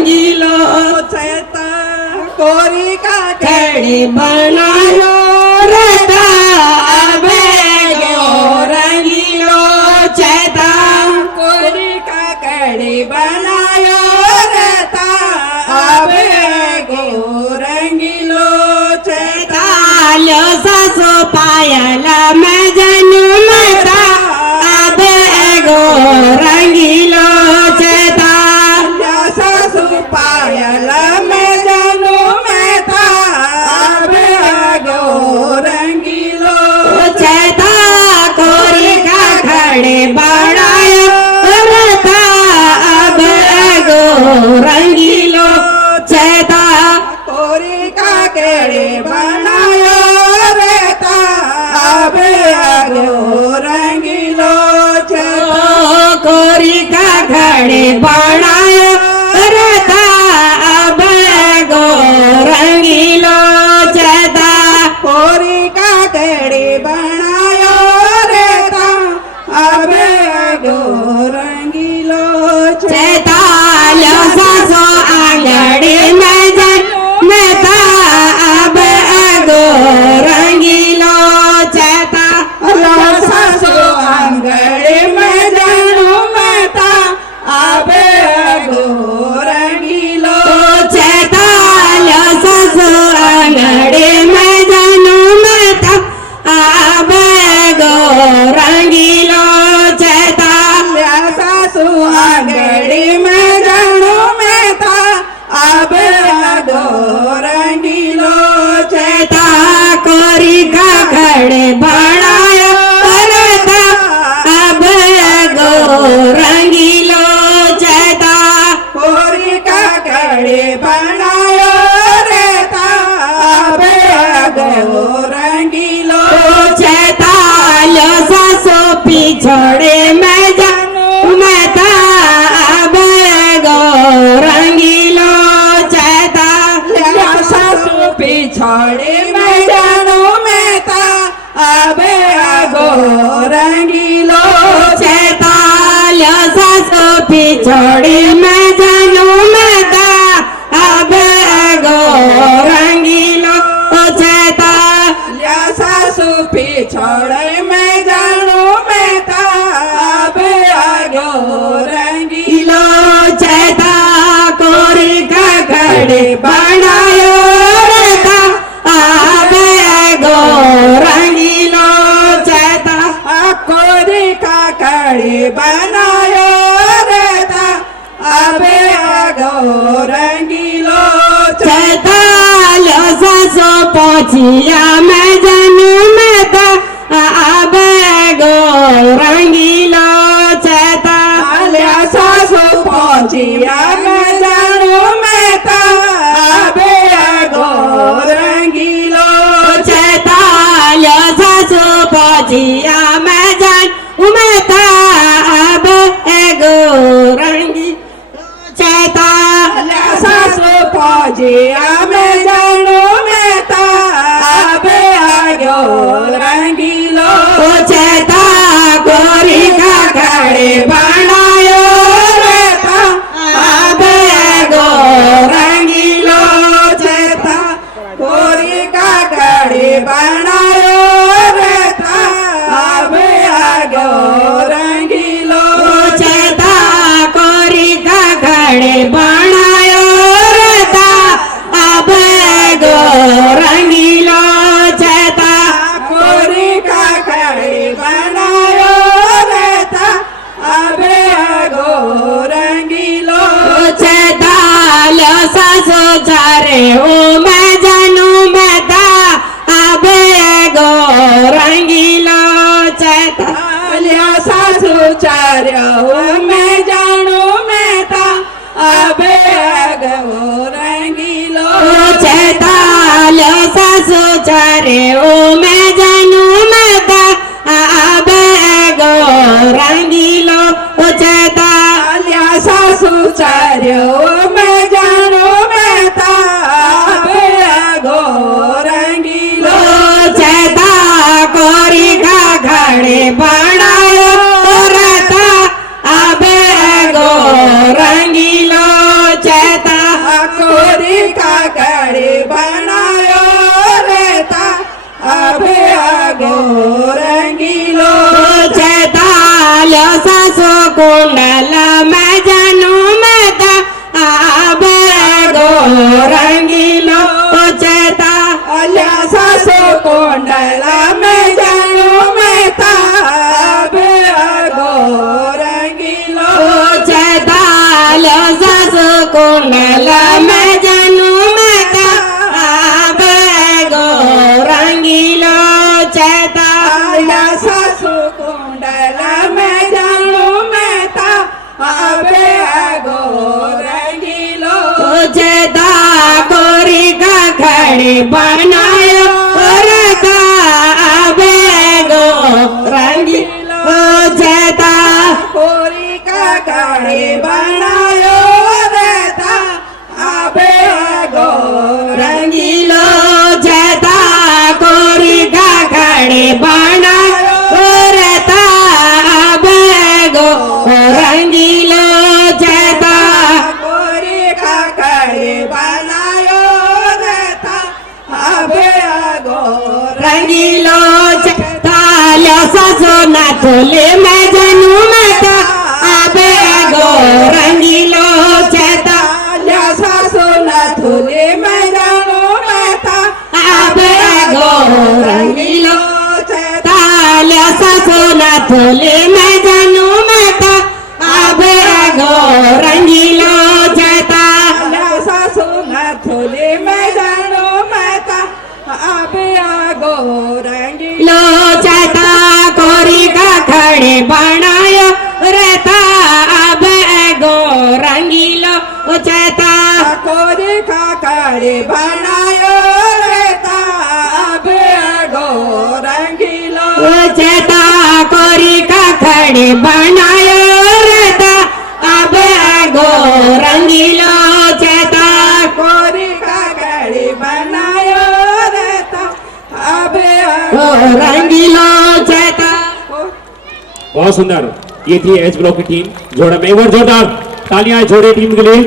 रंगीलो चैता कोरी का कड़ी बनायो रहता अबे गो रंगीलो चैता कोरी का कड़ी बनायो रहता अबे गो रंगीलो चैता लो सासो पायल मैं जनू मता अबे गो रंगीलो चैता सासु पायल मैं जानू मैं था अबे गो रंगीलो चैता कोरी का खड़े बढ़ायो रहता अब गो रंगीलो चैता कोरी का केड़े बनायो रहता अबे गो रंगीलो चैता कोरी का खड़े बढ़ायो रहता अब गो रंगीलो चैता कोरी का केड़े बनायो रहता अबे गो रंगीलो चैता लो सासो आंगड़ी में जनता अब गो रंगीलो चैता सासु आंगड़े में जानू मैं था अबे गो रंगीलो चैता लो सासो आंगड़ी में जनू मता अब गो रंगीलो चैता सासु आंगड़ी में जानू मैं था अबे गो रंगीलो चैता कोरी का खड़े बढ़ायो रहता अब गो रंगीलो चैता कोरी का कड़े बनायो रहता अबे गो रंगीलो चैता लो सासो पिछड़े मैं जानू मैं था अब गो रंगीलो चैता सासु पिछड़े मैं जानू मैं था अबे गो रंगीलो चैता लो सासो पिछड़े मैं जानू मैं था अब गो रंगीलो चैता सासु पिछड़े मैं जानू मैं था अबे गो रंगीलो लो चैता कोरी का खड़े बनायो रहता अब गो रंगीलो चैता कोरी का कड़ी बनायो रहता अबे गो रंगीलो चैता लो सासो पहुंचिया मैं जानू मैं था अब गो रंगीलो चैता सासु पहुंचिया मैं जानू मैं था अबे गो रंगीलो चैता लो सासो पहुंचिया मैं जानू मैं था अब गो रंगीलो चैता सासु पहुंचिया मैं जानू मैं था अबे गो रंगीलो चैता कोरी का खड़े बनायो रहता अब गो रंगीलो चैता कोरी का कड़ी बनायो रहता अबे गो रंगीलो चैता कोरी का खड़े बनायो रहता अब गो रंगीलो चैता कोरी का कड़ी बनायो रहता अबे गो रंगीलो चैता लो सासो चारे ओ मैं जानू मैं था अब गो रंगीलो चैता सासु चार्य मैं जानू मैं था अबे गो रंगीलो चैता लो सासो चारे ओ मैं जानू मैं था अब गो रंगीलो चैता सासु चार्य मैं जानू मैं था अबे गो रंगीलो चैता कोरी का खड़े बनायो रहता अब गो रंगीलो चैता कोरी काकड़ी बनायो रहता अबे आगो रंगीलो चैतालो सासो कुंडल मैं जानू मैं ता आबे गो रंगीलो चैता अल्या सासो कोंडला मैं जानू मैं ताब आगो रंगीलो चैतालो सासो कुंडल मैं जानू मैं ता आबे गो रंगीलो चैता अल्या सासो कोंडला मैं जानू मैं ताब आगो रंगीलो चैता कोरी का खड़ी बनायो रखा आबे गो रंगीलो चैता कोरी काकड़ी बनायो रहता अबे आगो रंगीलो चैता कोरी का खड़ी बनायो रखा आबे गो रंगीलो चैता कोरी काकड़ी बनायो रहता अबे आगो रंगीलो चैतालो सासो ना तोले मैं जानू मैं ता आबे गो रंगीलो चैता अल्या सासो ना थोले मैं जानू मैं ता आबे गो रंगीलो चैता तालो सासो ना तोले मैं जानू मैं ता आबे गो रंगीलो चैता अल्या सासो ना थोले मैं जानू मैं ता अबे आगो रंगी लो चैता कोरी का खड़े बनायो रहता आबे गो रंगीलो चैता कोरी काकड़ी बनायो रहता अबे आगो रंगीलो चैता कोरी का खड़े बनायो रहता आबे गो रंगीलो चैता कोरी काकड़ी बनायो रहता अबे गो आगो रंगीलो चैता बहुत सुंदर। ये थी एच ब्लॉक की टीम। जोड़ा में एक बार जोरदार तालियां जोड़े टीम के लिए।